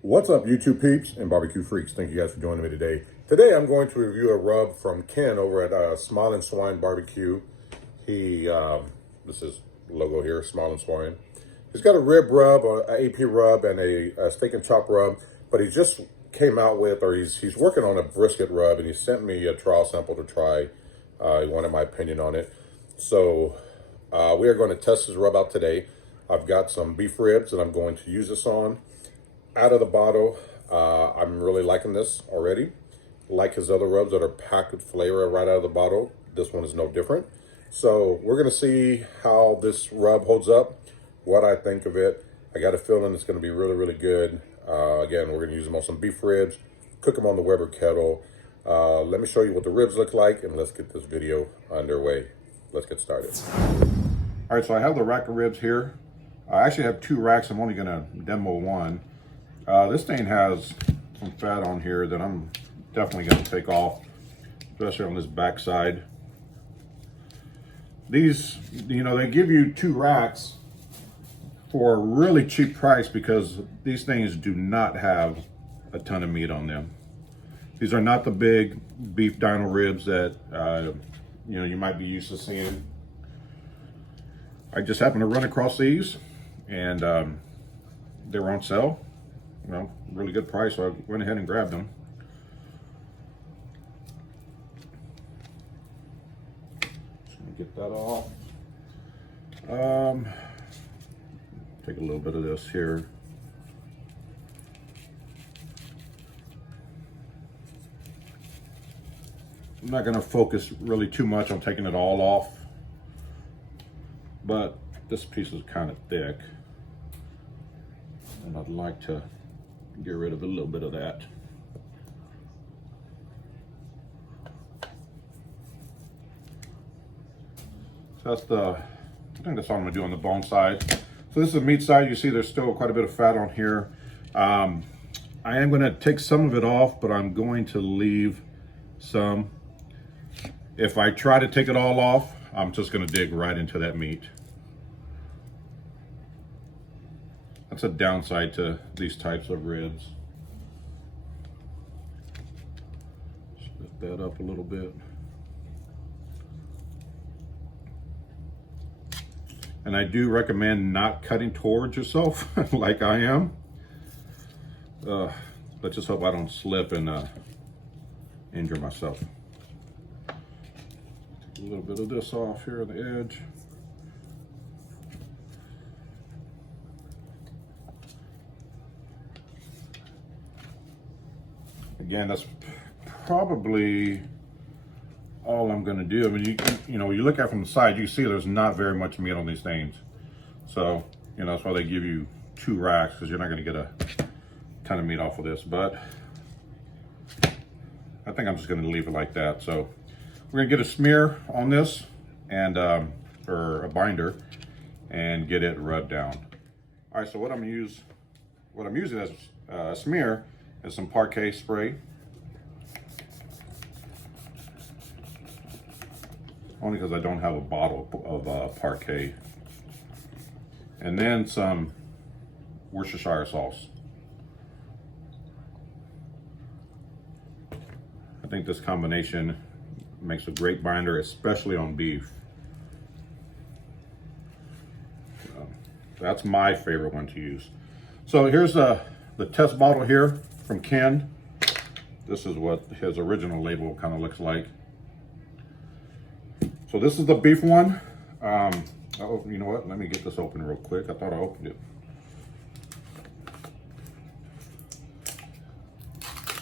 What's up, YouTube peeps and barbecue freaks? Thank you guys for joining me today. Today I'm going to review a rub from Ken over at Smiling Swine BBQ. This is logo here, Smiling Swine. He's got a rib rub, an AP rub, and a steak and chop rub, but he just came out with, or he's working on a brisket rub, and he sent me a trial sample to try. He wanted my opinion on it. So we are going to test his rub out today. I've got some beef ribs that I'm going to use this on. Out of the bottle, I'm really liking this already. Like his other rubs that are packed with flavor right out of the bottle, this one is no different. So we're gonna see how this rub holds up, what I think of it. I got a feeling it's gonna be really, really good. Again, we're gonna use them on some beef ribs, cook them on the Weber kettle. Let me show you what the ribs look like, and let's get this video underway. Let's get started. All right, so I have the rack of ribs here. I actually have two racks. I'm only gonna demo one. This thing has some fat on here that I'm definitely going to take off, especially on this back side. These, they give you two racks for a really cheap price because these things do not have a ton of meat on them. These are not the big beef dino ribs that you might be used to seeing. I just happened to run across these, and they were on sale. Really good price, so I went ahead and grabbed them. Just gonna get that off. Take a little bit of this here. I'm not gonna focus really too much on taking it all off, but this piece is kind of thick, and I'd like to get rid of a little bit of that. So I think that's all I'm gonna do on the bone side. So this is the meat side. You see there's still quite a bit of fat on here. I am gonna take some of it off, but I'm going to leave some. If I try to take it all off, I'm just gonna dig right into that meat. That's a downside to these types of ribs. Split that up a little bit. And I do recommend not cutting towards yourself like I am. But just hope I don't slip and injure myself. Take a little bit of this off here on the edge. Again, that's probably all I'm going to do. I mean, you look at it from the side, you see there's not very much meat on these things. So, that's why they give you two racks, because you're not going to get a ton of meat off of this. But I think I'm just going to leave it like that. So we're going to get a smear on this, and or a binder, and get it rubbed down. All right, so what I'm using as a smear is some parquet spray. Only because I don't have a bottle of parquet. And then some Worcestershire sauce. I think this combination makes a great binder, especially on beef. That's my favorite one to use. So here's the test bottle here from Ken. This is what his original label kind of looks like. So this is the beef one. Oh, you know what? Let me get this open real quick. I thought I opened it.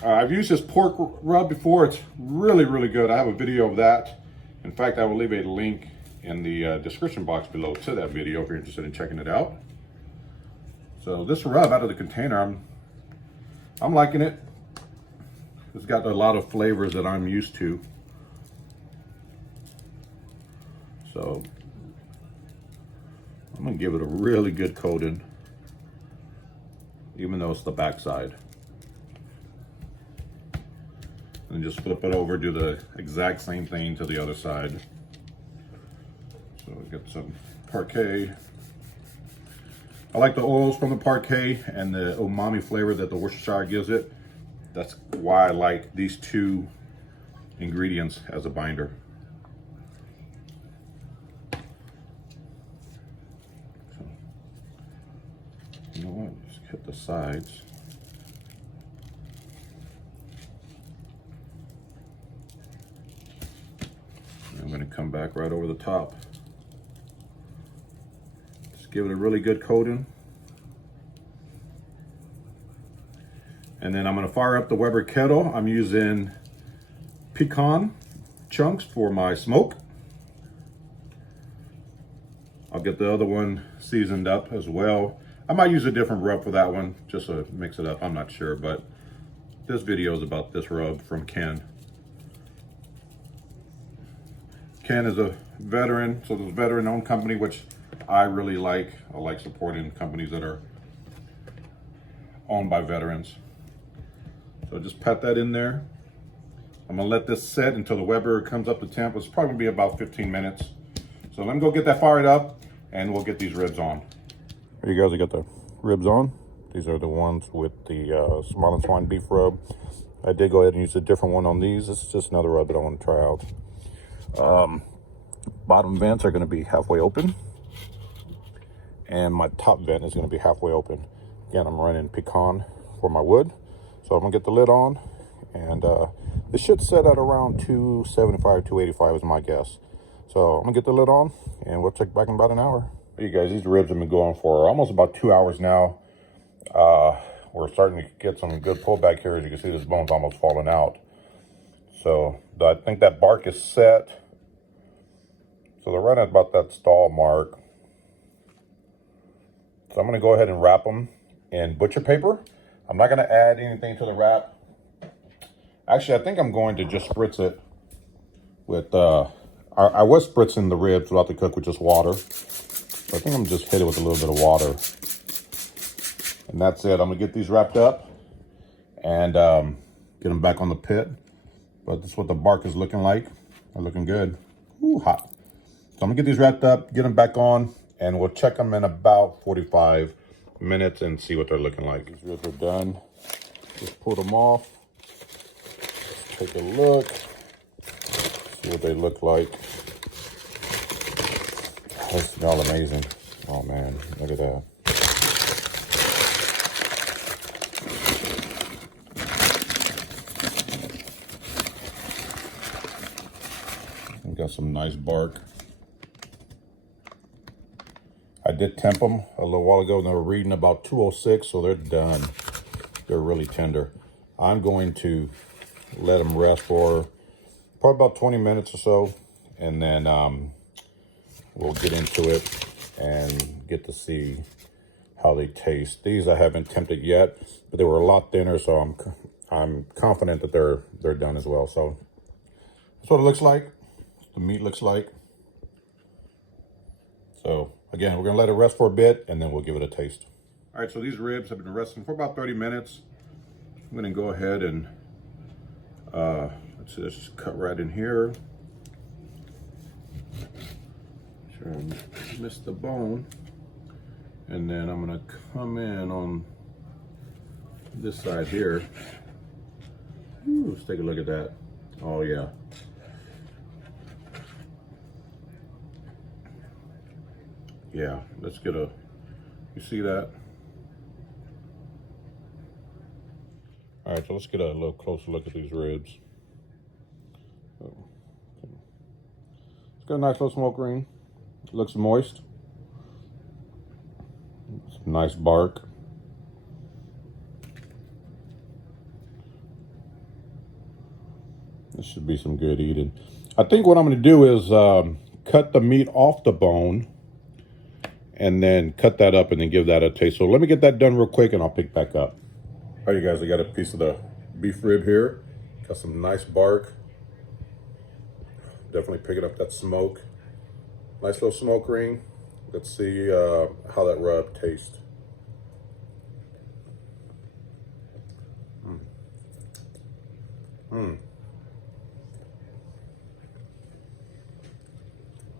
I've used this pork rub before. It's really, really good. I have a video of that. In fact, I will leave a link in the description box below to that video if you're interested in checking it out. So this rub out of the container, I'm liking it. It's got a lot of flavors that I'm used to. So I'm gonna give it a really good coating, even though it's the back side. And just flip it over, do the exact same thing to the other side. So we get some parquet. I like the oils from the Parquet and the umami flavor that the Worcestershire gives it. That's why I like these two ingredients as a binder. So, you know what? Just hit the sides. And I'm going to come back right over the top. Just give it a really good coating. And then I'm going to fire up the Weber kettle. I'm using pecan chunks for my smoke. I'll get the other one seasoned up as well. I might use a different rub for that one, just to mix it up. I'm not sure, but this video is about this rub from Ken. Ken is a veteran, so it's a veteran-owned company, which I really like. I like supporting companies that are owned by veterans. So just pat that in there. I'm gonna let this set until the Weber comes up to temp. It's probably gonna be about 15 minutes. So let me go get that fired up and we'll get these ribs on. Here you guys, I got the ribs on. These are the ones with the Smiling Swine beef rub. I did go ahead and use a different one on these. This is just another rub that I want to try out. Bottom vents are gonna be halfway open. And my top vent is gonna be halfway open. Again, I'm running pecan for my wood. So I'm gonna get the lid on, and this should set at around 275, 285 is my guess. So I'm gonna get the lid on, and we'll check back in about an hour. Hey guys, these ribs have been going for almost about 2 hours now. We're starting to get some good pullback here. As you can see, this bone's almost falling out. So I think that bark is set. So they're right at about that stall mark. So I'm gonna go ahead and wrap them in butcher paper. I'm not going to add anything to the wrap. Actually, I think I'm going to just spritz it with, I was spritzing the ribs throughout the cook with just water. So I think I'm gonna just hit it with a little bit of water. And that's it. I'm going to get these wrapped up and get them back on the pit. But this is what the bark is looking like. They're looking good. Ooh, hot. So I'm going to get these wrapped up, get them back on, and we'll check them in about 45 minutes and see what they're looking like. These ribs are done. Just pull them off. Let's take a look. See what they look like. They smell amazing. Oh man, look at that. We got some nice bark. I did temp them a little while ago and they were reading about 206, so they're done. They're really tender. I'm going to let them rest for probably about 20 minutes or so, and then we'll get into it and get to see how they taste. These I haven't tempted yet, but they were a lot thinner, so I'm confident that they're done as well. So that's what it looks like. The meat looks like. So again, we're gonna let it rest for a bit and then we'll give it a taste. All right, so these ribs have been resting for about 30 minutes. I'm gonna go ahead and let's just cut right in here. Sure I missed the bone. And then I'm gonna come in on this side here. Ooh, let's take a look at that. Oh yeah. Yeah, let's get a, you see that? All right, so let's get a little closer look at these ribs. It's got a nice little smoke ring. It looks moist. It's nice bark. This should be some good eating. I think what I'm gonna do is cut the meat off the bone and then cut that up and then give that a taste. So let me get that done real quick and I'll pick back up. All right, you guys, I got a piece of the beef rib here. Got some nice bark. Definitely picking up that smoke. Nice little smoke ring. Let's see how that rub tastes.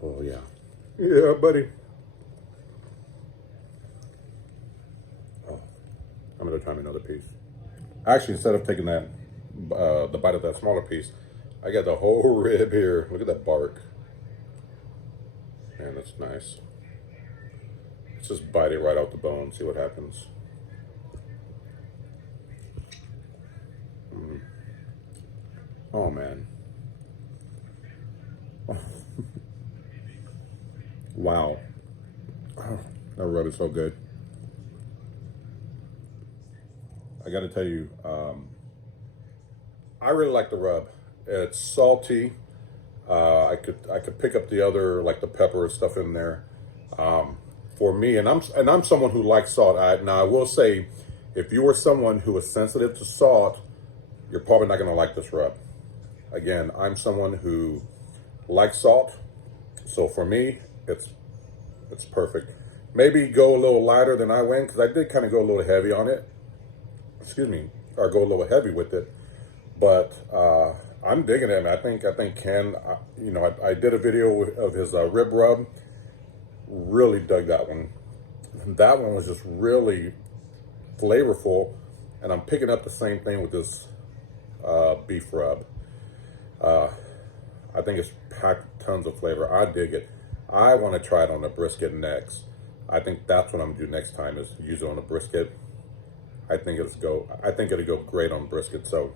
Oh yeah. Yeah, buddy. Actually, instead of taking that, the bite of that smaller piece, I got the whole rib here. Look at that bark. Man, that's nice. Let's just bite it right out the bone, see what happens. Oh, man. Wow. Oh, that rub is so good. I got to tell you, I really like the rub. It's salty. I could pick up the other, like the pepper and stuff in there. For me, and I'm someone who likes salt. Now I will say, if you are someone who is sensitive to salt, you're probably not going to like this rub. Again, I'm someone who likes salt, so for me, it's perfect. Maybe go a little lighter than I went, because I did kind of go a little heavy on it. Excuse me, or go a little heavy with it. But I'm digging it. I think Ken, you know, I did a video of his rib rub. Really dug that one. That one was just really flavorful, and I'm picking up the same thing with this beef rub. I think it's packed tons of flavor. I dig it. I want to try it on the brisket next. I think that's what I'm gonna do next time, is use it on the brisket. I think it'll go great on brisket. So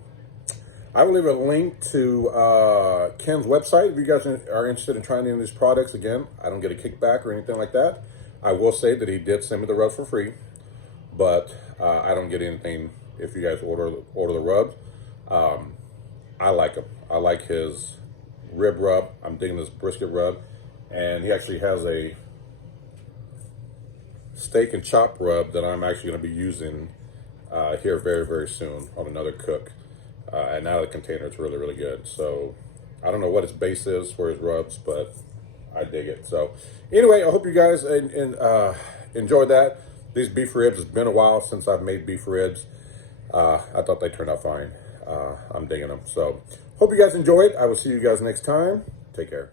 I will leave a link to Ken's website if you guys are interested in trying any of these products. Again, I don't get a kickback or anything like that. I will say that he did send me the rubs for free, but I don't get anything if you guys order the rubs. I like them. I like his rib rub. I'm digging this brisket rub, and he actually has a steak and chop rub that I'm actually going to be using here very, very soon on another cook. And out of the container, it's really, really good. So I don't know what his base is for his rubs, but I dig it. So anyway, I hope you guys enjoyed that. These beef ribs, it's been a while since I've made beef ribs. I thought they turned out fine. I'm digging them. So hope you guys enjoyed. I will see you guys next time. Take care.